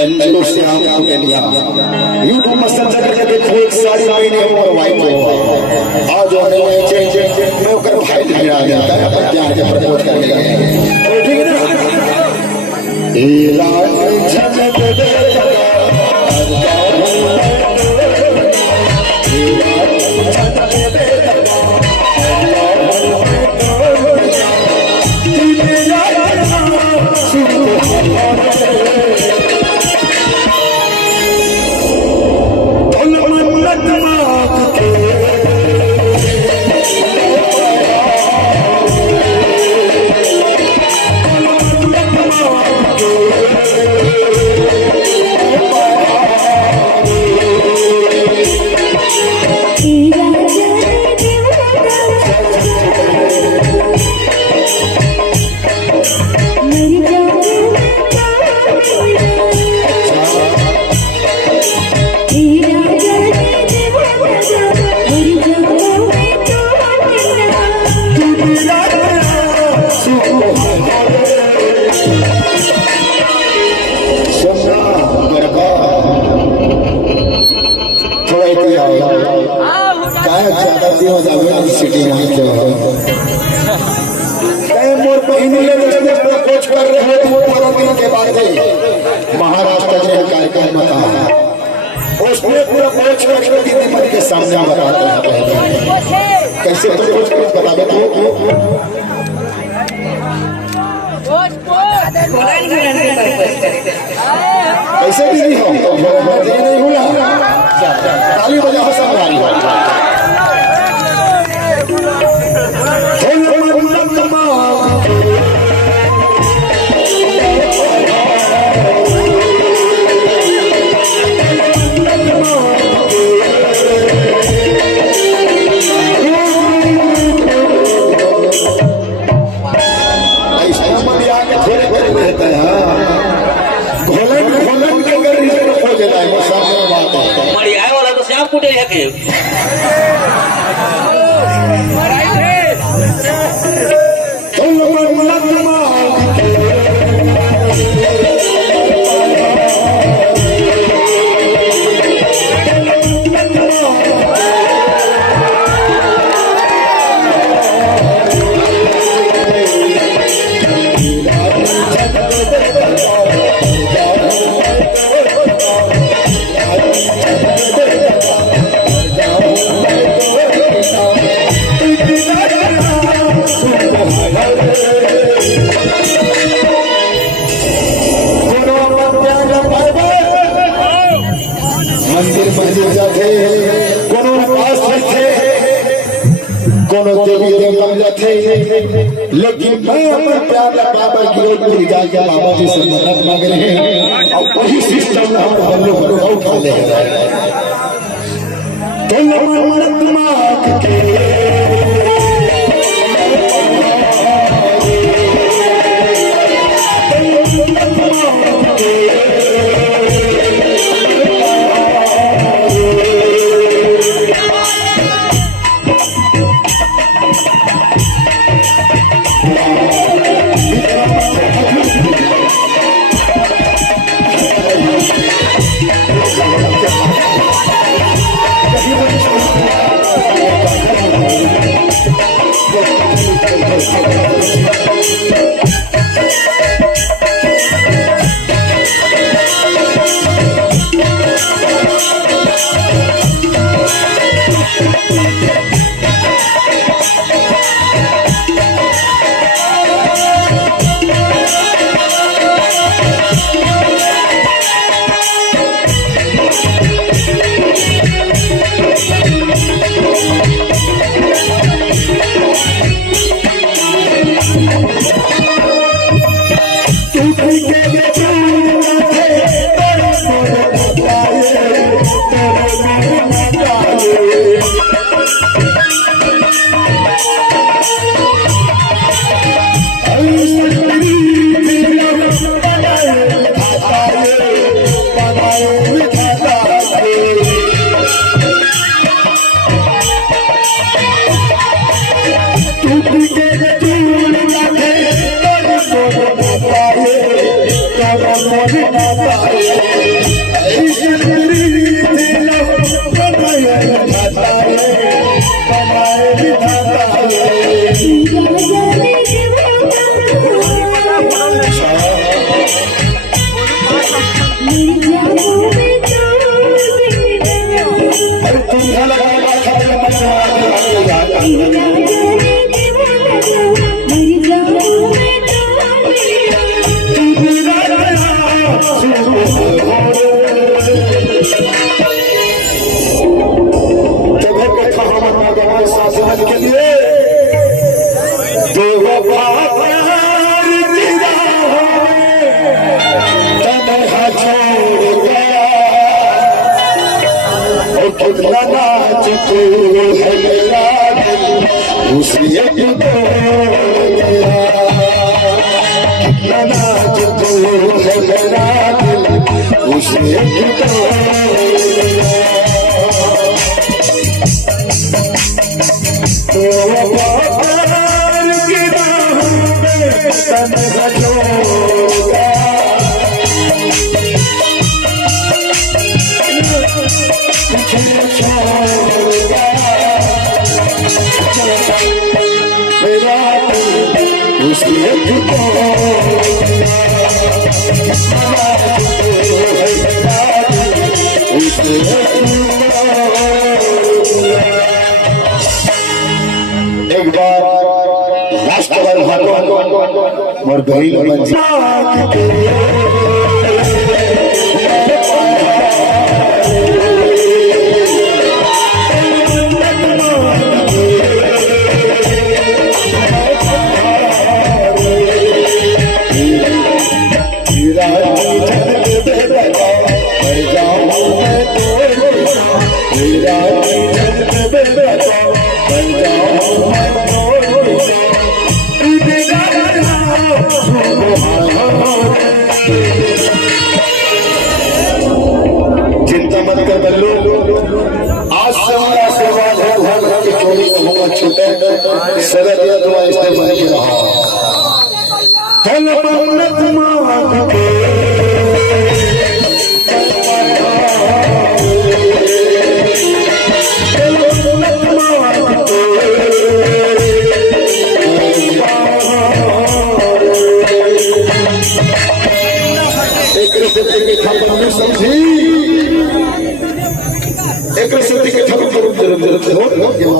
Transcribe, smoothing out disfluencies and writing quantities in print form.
NGO से हम के लिया यूट्यूब में सर्च करके देखो एक सारी महीने और वाइट हो आज होने में चेंज मैं कर भाई ढिरा देता है अपन प्यार के प्रपोज करने लगे तो ठीक है ना इलाज झलक दे सिटी में मोर बहनी कोच कर रहे हैं वो 15 दिन के बाद महाराष्ट्र के कार्यक्रम में था उसने पूरा कोच करके दीदी के सामने बताते हैं कैसे तो कोच बता दे कैसे दीदी हो नहीं हुआ ताली बजाओ सब कुठे आहे देवी देवता थे लेकिन मैं अपने प्यार बाबा की जाके बाबा जी से मदद मांग रहे हैं और वही सिस्टम हम बंदों को उठा ले एक बार लास्ट बार मोर बहिन बन चिंता मत कर बल्लू, आज से हमारा आशीर्वाद है भगवान की चोरी में होगा छूटे सदा दिया दुआ इसने बन के रहा चल मन्नत मांग के समझी एक रस्ते के ठप जरूर